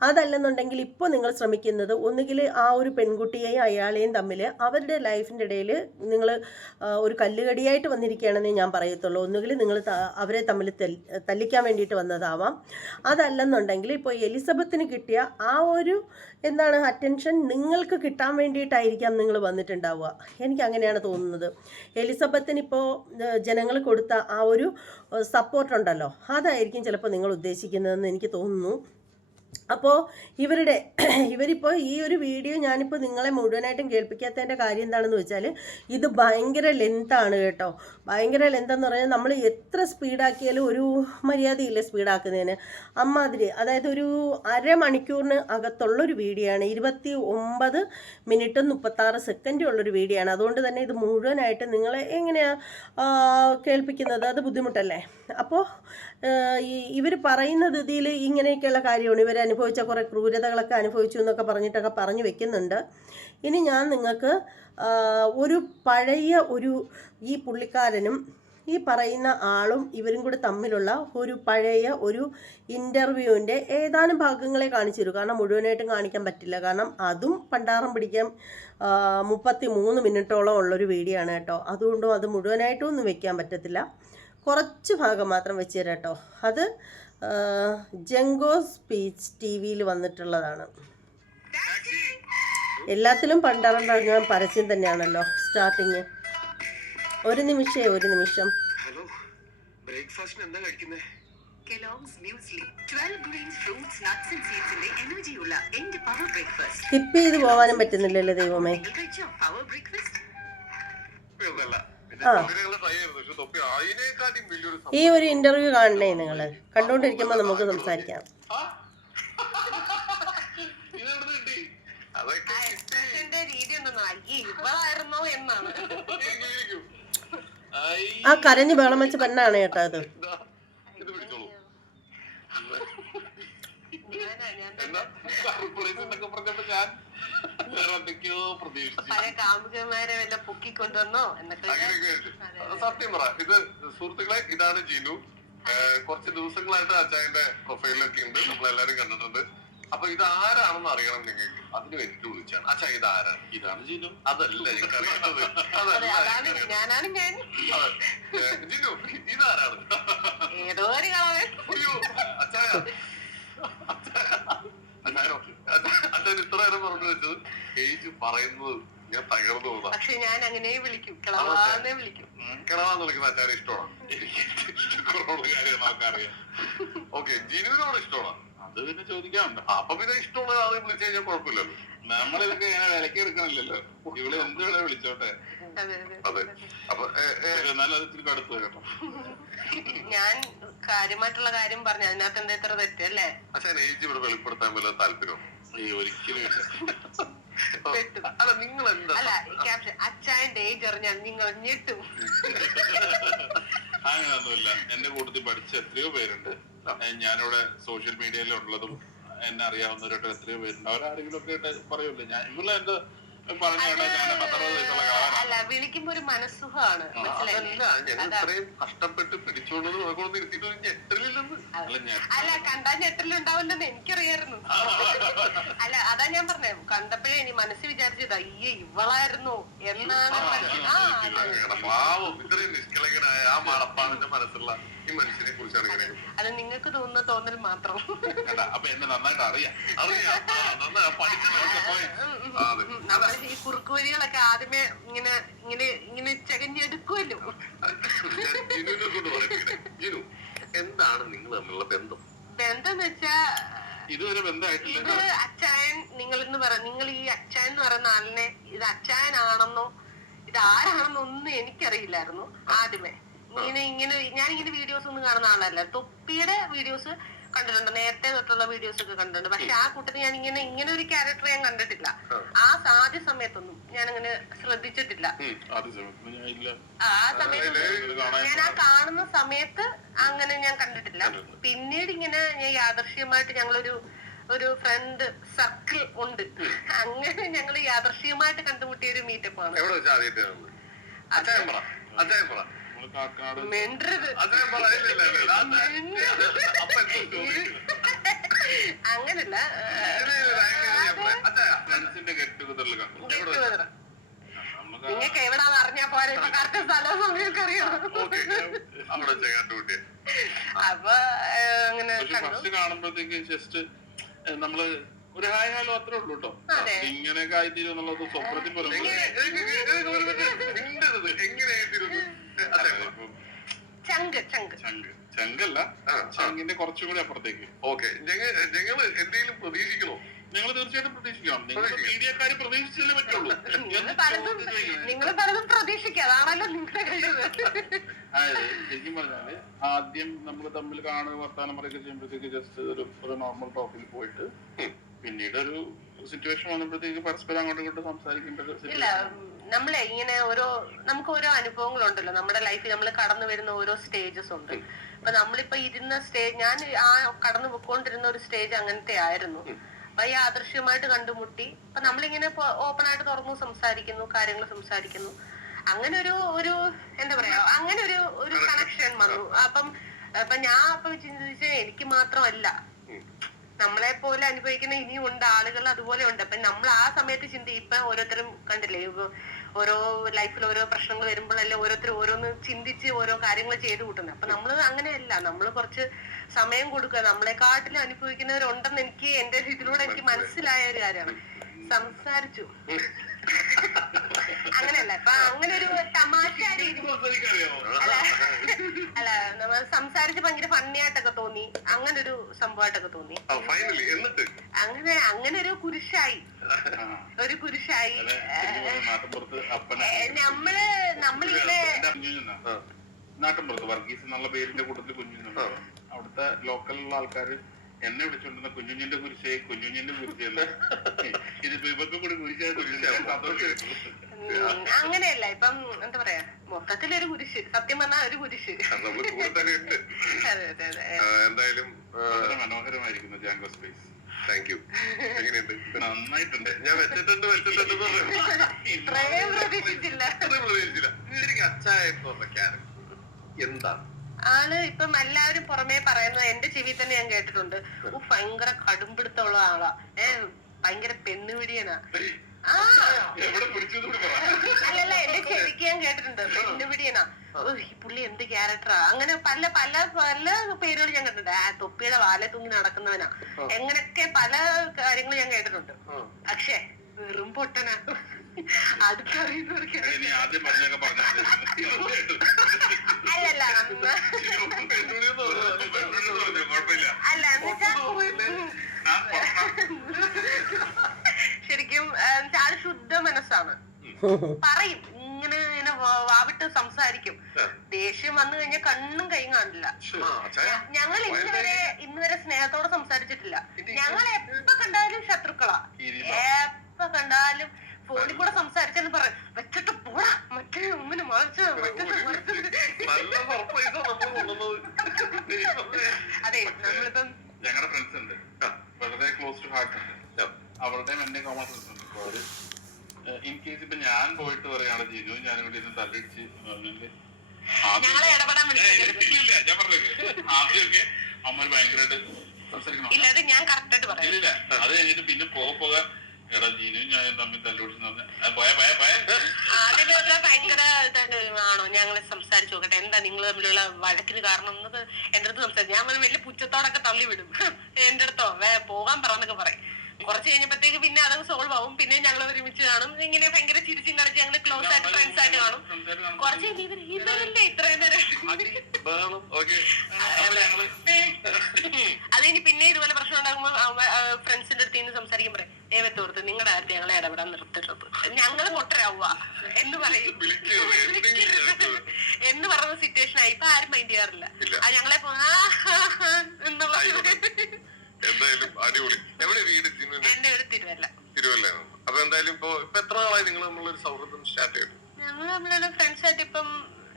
അതല്ലെന്നുണ്ടെങ്കിൽ ഇപ്പോൾ നിങ്ങൾ ശ്രമിക്കുന്നത് ഒന്നുകിൽ ആ ഒരു പെൺകുട്ടിയെയും അയാളെയും തമ്മിൽ അവരുടെ ലൈഫിന്റെ ഇടയിൽ നിങ്ങൾ ഒരു കല്ലുകടിയായിട്ട് വന്നിരിക്കുകയാണെന്നേ ഞാൻ പറയത്തുള്ളൂ. ഒന്നുകിൽ നിങ്ങൾ അവരെ തമ്മിൽ തല്ലിക്കാൻ വേണ്ടിയിട്ട് വന്നതാവാം. അതല്ലെന്നുണ്ടെങ്കിൽ ഇപ്പോൾ എലിസബത്തിന് കിട്ടിയ ആ ഒരു എന്താണ് അറ്റൻഷൻ നിങ്ങൾക്ക് കിട്ടാൻ വേണ്ടിയിട്ടായിരിക്കാം നിങ്ങൾ വന്നിട്ടുണ്ടാവുക. എനിക്ക് അങ്ങനെയാണ് തോന്നുന്നത്. എലിസബത്തിന് ഇപ്പോൾ ജനങ്ങൾ കൊടുത്ത ആ ഒരു സപ്പോർട്ടുണ്ടല്ലോ അതായിരിക്കും ചിലപ്പോൾ നിങ്ങൾ ഉദ്ദേശിക്കുന്നതെന്ന് എനിക്ക് തോന്നുന്നു. അപ്പോൾ ഇവരുടെ ഇവരിപ്പോൾ ഈ ഒരു വീഡിയോ ഞാനിപ്പോൾ നിങ്ങളെ മുഴുവനായിട്ടും കേൾപ്പിക്കാത്തതിന്റെ കാര്യം എന്താണെന്ന് വെച്ചാൽ ഇത് ഭയങ്കര ലെന്താണ് കേട്ടോ. ഭയങ്കര ലെങ്തെന്ന് പറഞ്ഞാൽ നമ്മൾ എത്ര സ്പീഡാക്കിയാലും ഒരു മര്യാദയില്ല സ്പീഡാക്കുന്നതിന് അമ്മാതിരി അതായത് ഒരു അരമണിക്കൂറിന് അകത്തുള്ളൊരു വീഡിയോ ആണ്. ഇരുപത്തി ഒമ്പത് മിനിറ്റും മുപ്പത്താറ് സെക്കൻഡും ഉള്ളൊരു വീഡിയോ ആണ്. അതുകൊണ്ട് തന്നെ ഇത് മുഴുവനായിട്ട് നിങ്ങളെ എങ്ങനെയാണ് കേൾപ്പിക്കുന്നത്? അത് ബുദ്ധിമുട്ടല്ലേ? അപ്പോൾ ഇവർ പറയുന്നത് ഇതിൽ ഇങ്ങനെയൊക്കെയുള്ള കാര്യമാണ്. ഇവർ അനുഭവിച്ച കുറേ ക്രൂരതകളൊക്കെ അനുഭവിച്ചു എന്നൊക്കെ പറഞ്ഞിട്ടൊക്കെ പറഞ്ഞു വെക്കുന്നുണ്ട്. ഇനി ഞാൻ നിങ്ങൾക്ക് ഒരു പഴയ ഒരു ഈ പുള്ളിക്കാരനും ഈ പറയുന്ന ആളും ഇവരും കൂടെ തമ്മിലുള്ള ഒരു പഴയ ഒരു ഇന്റർവ്യൂവിന്റെ ഏതാനും ഭാഗങ്ങളെ കാണിച്ചു കാരണം മുഴുവനായിട്ടും കാണിക്കാൻ പറ്റില്ല. കാരണം അതും പണ്ടാറം പിടിക്കാൻ മുപ്പത്തി മൂന്ന് മിനിറ്റോളം ഉള്ളൊരു വീഡിയോ ആണ് കേട്ടോ. അതുകൊണ്ടും അത് മുഴുവനായിട്ടും ഒന്നും വെക്കാൻ പറ്റത്തില്ല. കുറച്ച് ഭാഗം മാത്രം വെച്ച് തരാം കേട്ടോ. അത് ജംഗോ സ്പീച്ച് ടി വിയിൽ വന്നിട്ടുള്ളതാണ്. എല്ലാത്തിലും ഞാൻ പരസ്യം തന്നെയാണല്ലോ സ്റ്റാർട്ടിങ് ഒരു നിമിഷേ ഒരു നിമിഷം. ഹലോ ബ്രേക്ക്ഫാസ്റ്റിന് എന്താ കഴിക്കുന്നേ? Kellogg's muesli 12 grains fruits nuts and സീഡ്സിന്റെ എനർജിയുള്ള എന്റെ പവർ ബ്രേക്ക്ഫാസ്റ്റ് സ്കിപ്പ് ചെയ്ത് പോകാനും പറ്റുന്നില്ലല്ലോ ദൈവമേ. കഴിച്ചോ പവർ ബ്രേക്ക്ഫാസ്റ്റ് ഈ ഒരു ഇന്റർവ്യൂ കാണണേ നിങ്ങൾ കണ്ടോണ്ടിരിക്കുമ്പോ നമുക്ക് സംസാരിക്കാം. ആ? കരഞ്ഞ് ബഹളം വെച്ച പെണ്ണാണ് കേട്ടോ അത്. ഞാൻ കാമുകന്മാരെ വല്ല പൊക്കിക്കൊണ്ടുവന്നോ എന്നൊക്കെ സത്യം പറ ഇത് സുഹൃത്തുക്കളെ ഇതാണ് ജിനു. കുറച്ച് ദിവസങ്ങളായിട്ട് അച്ചായന്റെ പ്രൊഫൈലൊക്കെ ഉണ്ട് നമ്മളെല്ലാരും കണ്ടിട്ടുണ്ട്. അപ്പൊ ഇത് ആരാണെന്ന് അറിയണം നിങ്ങൾക്ക്. അതിന് വേണ്ടിട്ട് വിളിച്ചാണ്. അച്ഛാ ഇത് ആരാണ്? ഇതാണ് ജിനു. അതല്ല അതെ അതല്ല ജിനു ഇതാരാണ്? ഏതോ ഒരു അച്ഛൻ ഇത്ര നേരം പറഞ്ഞു വെച്ചത് ഏജ് പറയുന്നത് ഞാൻ തകർന്നു പോകുന്ന പക്ഷെ ഞാൻ അങ്ങനെ വിളിക്കും. കിളവാന്നേ വിളിക്കും. കിളവാന്ന് വിളിക്കുന്ന ഇഷ്ടമാണ്. എനിക്ക് ഇഷ്ടക്കുറവുള്ള കാര്യം നമുക്കറിയാം ഓക്കെ ജിനുവിനോട് ഇഷ്ടമാണ്? അത് പിന്നെ അപ്പൊ പിന്നെ ഇഷ്ടമുള്ള ആളെ വിളിച്ചു കഴിഞ്ഞാൽ കുഴപ്പമില്ലല്ലോ. നമ്മളിതൊക്കെ ഇങ്ങനെ വിലക്ക് എടുക്കണില്ലല്ലോ. ഇവിടെ എന്ത് വിളിച്ചോട്ടെ? അതെ അപ്പൊ എന്നാലും അത് ഇത്തിരി കടുത്തു കേട്ടോ. ഞാൻ കാര്യമായിട്ടുള്ള കാര്യം പറഞ്ഞു. അതിനകത്ത് എന്താ ഇത്ര തെറ്റല്ലേ അച്ഛൻ ഏജ് ഇവിടെ വെളിപ്പെടുത്താൻ വല്ല താല്പര്യം ഈ ഒരിക്കലും ഇല്ല. അല്ല നിങ്ങൾ എന്താ അല്ല ക്യാപ്ഷൻ അച്ചായന്റെ ഏജ് അറിഞ്ഞാൽ നിങ്ങൾ ഞെട്ടും. അങ്ങനെയൊന്നുമില്ല. എന്റെ കൂട്ടത്തിൽ പഠിച്ച എത്രയോ പേരുണ്ട്. ഏ, ഞാനിവിടെ സോഷ്യൽ മീഡിയയിലുള്ളതും എന്നെ അറിയാവുന്നവരായിട്ട് എത്രയോ പേരുണ്ട്. അവരാരെങ്കിലും ഒക്കെ ആയിട്ട് പറയുമല്ലോ. ഞാൻ ഇവിടെ എന്റെ അല്ല വിളിക്കുമ്പോ ഒരു മനസ്സുഖമാണ്. ഇത്രയും കഷ്ടപ്പെട്ട് ഒരു ഞെട്ടലില്ലെന്ന് അല്ല കണ്ടാ ഞെട്ടലുണ്ടാവില്ലെന്ന് എനിക്കറിയായിരുന്നു. അല്ല അതാ ഞാൻ പറഞ്ഞേ കണ്ടപ്പോഴേ ഇനി മനസ്സിൽ വിചാരിച്ചത് അയ്യേ ഇവളായിരുന്നു. എന്നാണ് ആ, ഇത്രയും നിഷ്കളങ്കനായ ആ മടപ്പാവിന്റെ മനസ്സുള്ള ഈ മനുഷ്യനെ കുറിച്ചാണ് ഇങ്ങനെ. അത് നിങ്ങൾക്ക് തോന്നുന്ന തോന്നൽ മാത്രം. കേട്ടാ അപ്പൊ എന്നെ നന്നായിട്ട് അറിയാം. അറിയാം. നന്നായി നമ്മൾ ഈ കുറുക്കുവരികളൊക്കെ ആദ്യമേ ഇങ്ങനെ ഇങ്ങനെ ഇങ്ങനെ ചകഞ്ഞെടുക്കുമല്ലോ കൊണ്ട് ജിനു എന്താണ് നിങ്ങൾ തമ്മിലുള്ള ബന്ധം? ബന്ധം വെച്ചാ ഇതുവരെ ബന്ധമായിട്ടില്ല ഇത് അച്ചായൻ നിങ്ങൾ എന്ന് പറ നിങ്ങൾ ഈ അച്ചായൻ എന്ന് പറയുന്ന ആളിനെ ഇത് അച്ചായനാണെന്നോ ഇത് ആരാണെന്നോ ഒന്നും എനിക്കറിയില്ലായിരുന്നു ആദ്യമേ. ഇങ്ങനെ ഇങ്ങനെ ഞാൻ ഇങ്ങനെ വീഡിയോസ് ഒന്നും കാണുന്ന ആളല്ല. തൊപ്പിയുടെ വീഡിയോസ് കണ്ടിട്ടുണ്ട്. നേരത്തെ തൊട്ടുള്ള വീഡിയോസ് ഒക്കെ കണ്ടിട്ടുണ്ട്. പക്ഷെ ആ കൂട്ടത്തിൽ ഞാൻ ഇങ്ങനെ ഇങ്ങനെ ഒരു ക്യാരക്ടർ ഞാൻ കണ്ടിട്ടില്ല. ആ. ആദ്യ സമയത്തൊന്നും ഞാൻ അങ്ങനെ ശ്രദ്ധിച്ചിട്ടില്ല അത് സമയത്ത് ഞാൻ ഇല്ല. ആ സമയത്ത് ഞാൻ ആ കാണുന്ന സമയത്ത് അങ്ങനെ ഞാൻ കണ്ടിട്ടില്ല. പിന്നീട് ഇങ്ങനെ ഞാൻ യാദർശ്യമായിട്ട് ഞങ്ങളൊരു ഒരു ഫ്രണ്ട് സർക്കിൾ ഉണ്ട്. അങ്ങനെ ഞങ്ങൾ യാദർശ്യമായിട്ട് കണ്ടുമുട്ടിയ ഒരു മീറ്റപ്പ് ആണ്. കാക്കാട്. അപ്പൊ അങ്ങനല്ല. ഫ്രണ്ട്സിന്റെ ഗെറ്റ് കണ്ടു. നിങ്ങൾക്ക് അറിഞ്ഞാ പോരെ? ഇപ്പൊ കറക്റ്റ് സ്ഥലം നിങ്ങൾക്ക് അറിയാം അപ്പൊ അങ്ങനെ കാണുമ്പോഴത്തേക്ക് ജസ്റ്റ് നമ്മൾ ഒരു ഹായ് ഹലോ അത്രേ ഉള്ളൂ കേട്ടോ. ഇങ്ങനെയൊക്കെ ആയിത്തീരും എന്നുള്ളത് സ്വപ്നത്തിൽ പോലും ചങ്കല്ല. ചങ്കിന്റെ കുറച്ചും കൂടി അപ്പുറത്തേക്ക്. ഓക്കെ. ഞങ്ങൾ എന്തെങ്കിലും പ്രതീക്ഷിക്കണോ? നിങ്ങൾ തീർച്ചയായിട്ടും പ്രതീക്ഷിക്കണം. നിങ്ങൾ പ്രതീക്ഷിക്കാം. മീഡിയക്കാര് പ്രതീക്ഷിച്ചല്ലേ പറ്റുള്ളൂ. നിങ്ങൾ പലതും നിങ്ങൾ അതായത് ശരിക്കും പറഞ്ഞാൽ ആദ്യം നമ്മൾ തമ്മിൽ കാണുക വർത്താനം പറയുക ചെയ്യുമ്പോഴത്തേക്ക് ജസ്റ്റ് ഒരു നോർമൽ ടോക്കിൽ പോയിട്ട്. പിന്നീട് ഒരു സിറ്റുവേഷൻ വന്നപ്പോഴത്തേക്ക് പരസ്പരം അങ്ങോട്ടും ഇങ്ങോട്ടും സംസാരിക്കേണ്ടത് ഇല്ല നമ്മളെ ഇങ്ങനെ ഓരോ നമുക്ക് ഓരോ അനുഭവങ്ങളുണ്ടല്ലോ. നമ്മുടെ ലൈഫിൽ നമ്മൾ കടന്നു വരുന്ന ഓരോ സ്റ്റേജസ് ഉണ്ട്. അപ്പൊ നമ്മളിപ്പോ ഇരുന്ന സ്റ്റേജ് ഞാൻ ആ കടന്നു പോയിക്കൊണ്ടിരുന്ന ഒരു സ്റ്റേജ് അങ്ങനത്തെ ആയിരുന്നു. അപ്പൊ ഈ ആദർശമായിട്ട് കണ്ടുമുട്ടി. അപ്പൊ നമ്മളിങ്ങനെ ഓപ്പൺ ആയിട്ട് തുറന്നു സംസാരിക്കുന്നു കാര്യങ്ങൾ സംസാരിക്കുന്നു. അങ്ങനെ ഒരു ഒരു എന്താ പറയാ അങ്ങനെ ഒരു ഒരു കണക്ഷൻ വന്നു. അപ്പം അപ്പൊ ഞാൻ അപ്പൊ ചിന്തിച്ച എനിക്ക് മാത്രമല്ല. നമ്മളെ പോലെ അനുഭവിക്കുന്ന ഇനിയും ഉണ്ട് ആളുകൾ അതുപോലെ ഉണ്ട്. അപ്പൊ നമ്മൾ ആ സമയത്ത് ചിന്തി ഇപ്പൊ ഓരോരുത്തരും കണ്ടില്ലേ ഓരോ ലൈഫിൽ ഓരോ പ്രശ്നങ്ങൾ വരുമ്പോഴല്ലേ ഓരോരുത്തർ ഓരോന്ന് ചിന്തിച്ച് ഓരോ കാര്യങ്ങൾ ചെയ്തു കൂട്ടുന്നത് അപ്പൊ നമ്മൾ അങ്ങനെയല്ല നമ്മൾ കുറച്ച് സമയം കൊടുക്കുക. നമ്മളെക്കാട്ടിലും അനുഭവിക്കുന്നവരുണ്ടെന്ന് എനിക്ക് എന്റെ ഇതിലൂടെ എനിക്ക് മനസ്സിലായ ഒരു കാര്യമാണ്. സംസാരിച്ചു. അങ്ങനെയല്ല. അപ്പൊ അങ്ങനെ ഒരു തമാശ? അല്ല നമ്മൾ സംസാരിച്ച് ഭയങ്കര ഫണ്ണിയായിട്ടൊക്കെ തോന്നി. അങ്ങനെ ഒരു സംഭവമായിട്ടൊക്കെ തോന്നി. ഫൈനലി എന്നിട്ട്? അങ്ങനെ അങ്ങനെ ഒരു കുരിശായി. ഒരു കുരിശായി നമ്മൾ നമ്മളിങ്ങനെ. നാട്ടിൻപുറത്ത് വർഗീസ് എന്നുള്ള പേരിന്റെ കൂട്ടത്തിൽ കുഞ്ഞു അവിടുത്തെ ലോക്കലിലുള്ള ആൾക്കാര് എന്നെ വിളിച്ചോണ്ടിരുന്ന കുഞ്ഞുഞ്ഞിന്റെ കുരിശേ കുഞ്ഞുഞ്ഞിന്റെ കുരിശല്ല ഇതിപ്പോ ഇവർക്ക് കൂടി കുരിശായ അങ്ങനെയല്ല. ഇപ്പം എന്താ പറയാ? മൊത്തത്തിലൊരു കുരിശ്. സത്യം പറഞ്ഞാൽ ഒരു കുരിശ്. എന്തായാലും വളരെ മനോഹരമായിരിക്കുന്നു ജാങ്കോ സ്പേസ് താങ്ക് യു എങ്ങനെയുണ്ട്? നന്നായിട്ടുണ്ട്. ഞാൻ വെച്ചിട്ടുണ്ട് വെച്ചിട്ടുണ്ട് പ്രതീക്ഷിച്ചില്ല. ശരിക്കും ക്യാരക്ടർ ആൾ ഇപ്പം എല്ലാവരും പുറമേ പറയുന്നത്. എന്റെ ചെവി തന്നെ ഞാൻ കേട്ടിട്ടുണ്ട്. ഭയങ്കര കടുംപിടുത്തമുള്ള ആളാ. ഏ ഭയങ്കര പെണ്ണുപിടിയനാ. ആ. അല്ലല്ല എന്റെ ചെവിക്ക് ഞാൻ കേട്ടിട്ടുണ്ട്. പെണ്ണുപിടിയനാ. ഓ, ഈ പുള്ളി എന്ത് ക്യാരക്ടറാ. അങ്ങനെ പല പല പല പേരുകൾ ഞാൻ കേട്ടിട്ടുണ്ട്. ആ തൊപ്പിയുടെ വാലെ തൂങ്ങി നടക്കുന്നവനാ. എങ്ങനെയൊക്കെ പല കാര്യങ്ങളും ഞാൻ കേട്ടിട്ടുണ്ട്. പക്ഷേ വെറും പൊട്ടനാ. അല്ലല്ല അല്ല ശരിക്കും ആൾ ശുദ്ധ മനസ്സാണ്. പറയും ഇങ്ങനെ ഇങ്ങനെ വാവിട്ട് സംസാരിക്കും. ദേഷ്യം വന്നു കഴിഞ്ഞാൽ കണ്ണും കൈ കാണില്ല. ഞങ്ങൾ ഇന്ന് വരെ ഇന്ന് വരെ സ്നേഹത്തോടെ സംസാരിച്ചിട്ടില്ല. ഞങ്ങൾ എപ്പ കണ്ടാലും ശത്രുക്കളാ. എപ്പ കണ്ടാലും ഫോണിൽ കൂടെ സംസാരിച്ചെന്ന് പറയും വെച്ചിട്ട് പോടാ. മറ്റേ ഉമ്മന് മറിച്ച് മറ്റേ മറിച്ച്." നല്ല സർപ്രൈസാ നമ്മൾ കൊണ്ടുവന്നത്. അതെ നമ്മളിപ്പം ഞങ്ങളുടെ ഫ്രണ്ട്സ് ഉണ്ട്. വളരെ ക്ലോസ് ടു ഹാർട്ട് ഉണ്ട്. അവരുടെയും എന്റെ കോമൺ ഫ്രണ്ട്സ് ഉണ്ട്. അപ്പൊ അവർ ഇൻ കേസ് ഇപ്പൊ ഞാൻ പോയിട്ട് പറയാണ് ജീനു ഞാൻ ഇവിടെ ഇരുന്ന് തല്ലിടിച്ച് ഞങ്ങളെ ഇടപെടാൻ ഏയ്, ഇല്ല, ഞാൻ ആദ്യമൊക്കെ അമ്മ ഭയങ്കരമായിട്ട് സംസാരിക്കണം. ഇല്ല അത് ഞാൻ കറക്റ്റായിട്ട് പറയാം. അത് കഴിഞ്ഞിട്ട് പിന്നെ പോക പോക എടാ ജീനും ഞാൻ തമ്മിൽ പോയ ആദ്യമൊക്കെ ഭയങ്കര ആണോ? സംസാരിച്ചു നോക്കട്ടെ. എന്താ നിങ്ങൾ തമ്മിലുള്ള വഴക്കിന് കാരണം എന്നത്? എന്റെ അടുത്ത് സംസാരിച്ചു. ഞാൻ വലിയ പുച്ഛത്തോടൊക്കെ തള്ളി വിടും എന്റെ അടുത്തോ? വേ പോകാൻ പറഞ്ഞൊക്കെ പറയും. കുറച്ച് കഴിഞ്ഞപ്പോഴത്തേക്ക് പിന്നെ അത് സോൾവ് ആവും. പിന്നെ ഞങ്ങൾ ഒരുമിച്ച് കാണും. ഇങ്ങനെ ഭയങ്കര ചിരിച്ചും കളിച്ച് ഞങ്ങൾ ക്ലോസ് ആയിട്ട് ഫ്രണ്ട്സ് ആയിട്ട് കാണും. കുറച്ച് കഴിഞ്ഞ് ഇത്ര ഇവരല്ലേ ഇത്രയും നേരം? ബഹളം ഓക്കെ. അപ്പൊ അത് കഴിഞ്ഞ് പിന്നെ ഇതുപോലെ പ്രശ്നം ഉണ്ടാകുമ്പോൾ ഫ്രണ്ട്സിന്റെ അടുത്ത് നിന്ന് സംസാരിക്കാൻ പറയും. ദൈവത്തോർത്ത് നിങ്ങളുടെ കാര്യത്തിൽ ഞങ്ങളെ ഇടപെടാൻ നിർത്തിട്ടത് ഞങ്ങൾ മുട്ടരാവുക എന്ന് പറയും. എന്ന് പറഞ്ഞ സിറ്റുവേഷൻ ആയി ഇപ്പൊ ആരും മൈൻഡ് ചെയ്യാറില്ല. ഞങ്ങളെ പോ- ആ, ഹാ, ഹാ എന്നുള്ള എന്തായാലും അടിപൊളി. എവിടെ വീട് എന്റെ ഒരു തിരുവല്ല. തിരുവല്ലയാണ് അപ്പൊ എന്തായാലും ഇപ്പൊ ഇപ്പൊ എത്ര നാളായി നിങ്ങൾ നമ്മളൊരു സൗഹൃദം സ്റ്റാർട്ട് ചെയ്തു? ഞങ്ങൾ തമ്മിലുള്ള ഫ്രണ്ട്സ് ആയിട്ട് ഇപ്പം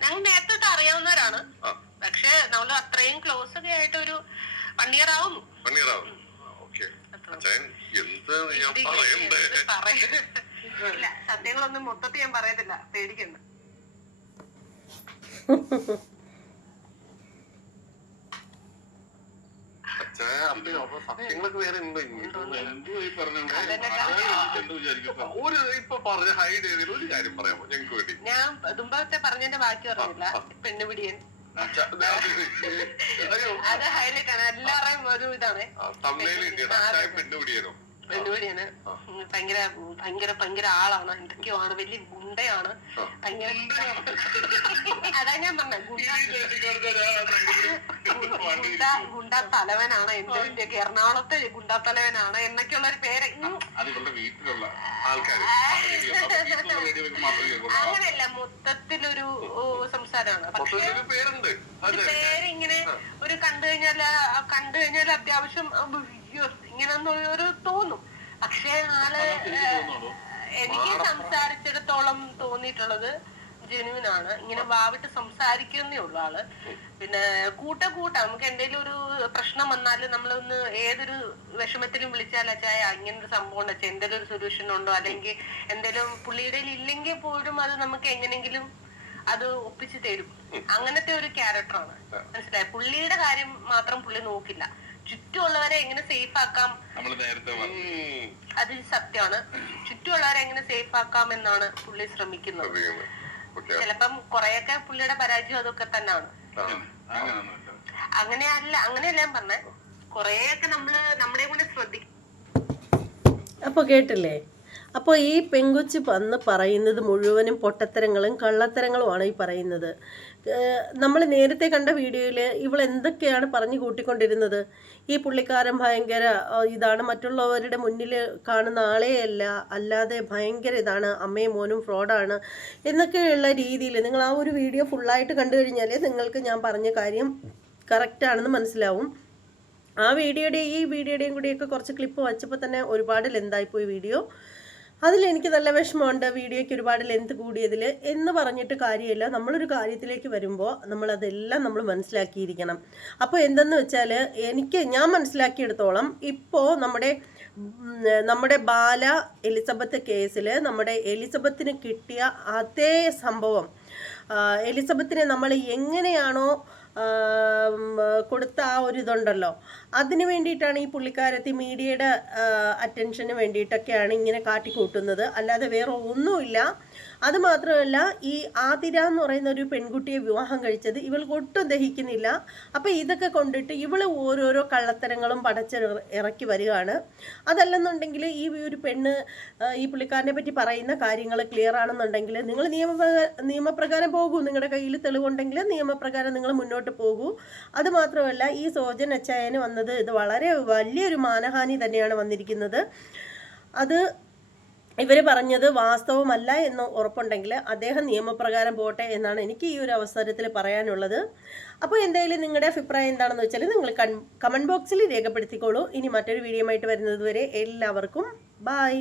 ഞങ്ങൾ നേരത്തെ അറിയാവുന്നവരാണ്. പക്ഷെ നമ്മൾ അത്രയും ക്ലോസ് ഒക്കെ ആയിട്ട് ഒരു വൺ ഇയർ ആവുന്നു. പണിയറാവും ഓക്കെ അച്ഛൻ എന്ത് ഞാൻ പറയണ്ടേ? ഇല്ല സത്യങ്ങളൊന്നും മൊത്തത്തിൽ ഞാൻ പറയത്തില്ല. പേടിക്കണ്ട അച്ഛൻ അപ്പൊ സത്യങ്ങളൊക്കെ വേറെ ഉണ്ടോ? ഒരു ഇപ്പൊ പറഞ്ഞ ഹൈഡ് ചെയ്തതിൽ ഒരു കാര്യം പറയാമോ ഞങ്ങൾക്ക് വേണ്ടി. ഞാൻ തുമ്പത്തെ പറഞ്ഞതിന്റെ ബാക്കി പറഞ്ഞില്ല പെണ്ണുപിടിയൻ. അത് ഹൈലൈറ്റ് ആണ് എല്ലാവരുടെയും ഒരു ഇതാണ്. പെണ്ണുപിടിയനോ? പെണ്ണുപിടിയാണ് ഭയങ്കര ഭയങ്കര ഭയങ്കര ആളാണ്. എന്തൊക്കെയോ ആണ്. വലിയ ഗുണ്ടയാണ്. ഭയങ്കര അതാ ഞാൻ പറഞ്ഞ ഗുണ്ട ഗുണ്ട ഗുണ്ട തലവനാണ്. എന്റെ എറണാകുളത്തെ ഗുണ്ട തലവനാണ് എന്നൊക്കെയുള്ള ഒരു പേര് വീട്ടിലുള്ള അങ്ങനെയല്ല മൊത്തത്തിലൊരു സംസാരമാണ്. പക്ഷേ പേരിങ്ങനെ ഒരു കണ്ടു കഴിഞ്ഞാൽ കണ്ടു കഴിഞ്ഞാൽ അത്യാവശ്യം ഇങ്ങനെ ഒരു തോന്നും. പക്ഷേ ആൾ തോന്നുന്നുണ്ടോ? എനിക്ക് സംസാരിച്ചിടത്തോളം തോന്നിയിട്ടുള്ളത് ജെനുവിൻ ആണ് ഇങ്ങനെ വാവിട്ട് സംസാരിക്കുന്നേ ഉള്ളു ആൾ. പിന്നെ കൂട്ട കൂട്ട നമുക്ക് എന്തെങ്കിലും ഒരു പ്രശ്നം വന്നാൽ നമ്മളൊന്ന് ഏതൊരു വിഷമത്തിലും വിളിച്ചാൽ അച്ചായ ഇങ്ങനെ ഒരു സംഭവം ഉണ്ട്. അച്ഛാ എന്തെങ്കിലും ഒരു സൊല്യൂഷൻ ഉണ്ടോ? അല്ലെങ്കിൽ എന്തെങ്കിലും പുള്ളിയുടെ ഇല്ലെങ്കിൽ പോലും അത് നമുക്ക് എങ്ങനെങ്കിലും അത് ഒപ്പിച്ചു തരും. അങ്ങനത്തെ ഒരു ക്യാരക്ടറാണ് മനസ്സിലായി? പുള്ളിയുടെ കാര്യം മാത്രം പുള്ളി നോക്കില്ല. ചുറ്റുമുള്ളവരെ എങ്ങനെ സേഫ് ആക്കാം? നമ്മൾ നേരത്തെ. അത് സത്യമാണ്. ചുറ്റുമുള്ളവരെ എങ്ങനെ സേഫ് ആക്കാം എന്നാണ് പുള്ളി ശ്രമിക്കുന്നത്. ചിലപ്പം കുറെയൊക്കെ പുള്ളിയുടെ പരാജയം അതൊക്കെ തന്നെയാണ് അങ്ങനെ അങ്ങനെയല്ല അങ്ങനെയല്ല ഞാൻ പറഞ്ഞേ. കുറെയൊക്കെ നമ്മൾ നമ്മളെ കൂടെ ശ്രദ്ധിക്കും അപ്പൊ കേട്ടില്ലേ? അപ്പോൾ ഈ പെങ്കൊച്ച് വന്ന് പറയുന്നത് മുഴുവനും പൊട്ടത്തരങ്ങളും കള്ളത്തരങ്ങളുമാണ് ഈ പറയുന്നത്. നമ്മൾ നേരത്തെ കണ്ട വീഡിയോയിൽ ഇവൾ എന്തൊക്കെയാണ് പറഞ്ഞു കൂട്ടിക്കൊണ്ടിരുന്നത്? ഈ പുള്ളിക്കാരൻ ഭയങ്കര ഇതാണ് മറ്റുള്ളവരുടെ മുന്നിൽ കാണുന്ന ആളെയല്ല അല്ലാതെ ഭയങ്കര ഇതാണ് അമ്മയും മോനും ഫ്രോഡാണ് എന്നൊക്കെയുള്ള രീതിയിൽ നിങ്ങൾ ആ ഒരു വീഡിയോ ഫുള്ളായിട്ട് കണ്ടു കഴിഞ്ഞാൽ നിങ്ങൾക്ക് ഞാൻ പറഞ്ഞ കാര്യം കറക്റ്റാണെന്ന് മനസ്സിലാവും. ആ വീഡിയോയുടെയും ഈ വീഡിയോയുടെയും കൂടിയൊക്കെ കുറച്ച് ക്ലിപ്പ് വച്ചപ്പോൾ തന്നെ ഒരുപാട് ലെന്തായിപ്പോയി വീഡിയോ. അതിലെനിക്ക് നല്ല വിഷമമുണ്ട് വീഡിയോയ്ക്ക് ഒരുപാട് ലെന്ത് കൂടിയതിൽ എന്ന് പറഞ്ഞിട്ട് കാര്യമില്ല. നമ്മളൊരു കാര്യത്തിലേക്ക് വരുമ്പോൾ നമ്മളതെല്ലാം നമ്മൾ മനസ്സിലാക്കിയിരിക്കണം. അപ്പോൾ എന്തെന്ന് വെച്ചാൽ എനിക്ക് ഞാൻ മനസ്സിലാക്കിയെടുത്തോളം ഇപ്പോൾ നമ്മുടെ നമ്മുടെ ബാല എലിസബത്ത് കേസിൽ നമ്മുടെ എലിസബത്തിന് കിട്ടിയ അതേ സംഭവം. എലിസബത്തിനെ നമ്മൾ എങ്ങനെയാണോ കൊടുത്ത ആ ഒരു ഇതുണ്ടല്ലോ. അതിന് വേണ്ടിയിട്ടാണ് ഈ പുള്ളിക്കാരത്തി മീഡിയയുടെ അറ്റൻഷന് വേണ്ടിയിട്ടൊക്കെയാണ് ഇങ്ങനെ കാട്ടിക്കൂട്ടുന്നത്. അല്ലാതെ വേറെ ഒന്നുമില്ല. അത് മാത്രമല്ല ഈ ആതിര എന്ന് പറയുന്ന ഒരു പെൺകുട്ടിയെ വിവാഹം കഴിച്ചത് ഇവൾക്ക് ഒട്ടും ദഹിക്കുന്നില്ല. അപ്പം ഇതൊക്കെ കൊണ്ടിട്ട് ഇവൾ ഓരോരോ കള്ളത്തരങ്ങളും പടച്ച് ഇറക്കി വരികയാണ്. അതല്ലെന്നുണ്ടെങ്കിൽ ഈ ഒരു പെണ്ണ് ഈ പുള്ളിക്കാരനെ പറ്റി പറയുന്ന കാര്യങ്ങൾ ക്ലിയർ ആണെന്നുണ്ടെങ്കിൽ നിങ്ങൾ നിയമ നിയമപ്രകാരം പോകൂ. നിങ്ങളുടെ കയ്യിൽ തെളിവുണ്ടെങ്കിൽ നിയമപ്രകാരം നിങ്ങൾ മുന്നോട്ട് പോകൂ. അതുമാത്രമല്ല ഈ സോജൻ അച്ചായന് വന്നത് ഇത് വളരെ വലിയൊരു മാനഹാനി തന്നെയാണ് വന്നിരിക്കുന്നത്. അത് ഇവർ പറഞ്ഞത് വാസ്തവമല്ല എന്ന് ഉറപ്പുണ്ടെങ്കിൽ അദ്ദേഹം നിയമപ്രകാരം പോട്ടെ എന്നാണ് എനിക്ക് ഈ ഒരു അവസരത്തിൽ പറയാനുള്ളത്. അപ്പോൾ എന്തായാലും നിങ്ങളുടെ അഭിപ്രായം എന്താണെന്ന് വെച്ചാൽ നിങ്ങൾ കമന്റ് ബോക്സിൽ രേഖപ്പെടുത്തിക്കോളൂ. ഇനി മറ്റൊരു വീഡിയോ ആയിട്ട് വരുന്നത് വരെ എല്ലാവർക്കും ബായ്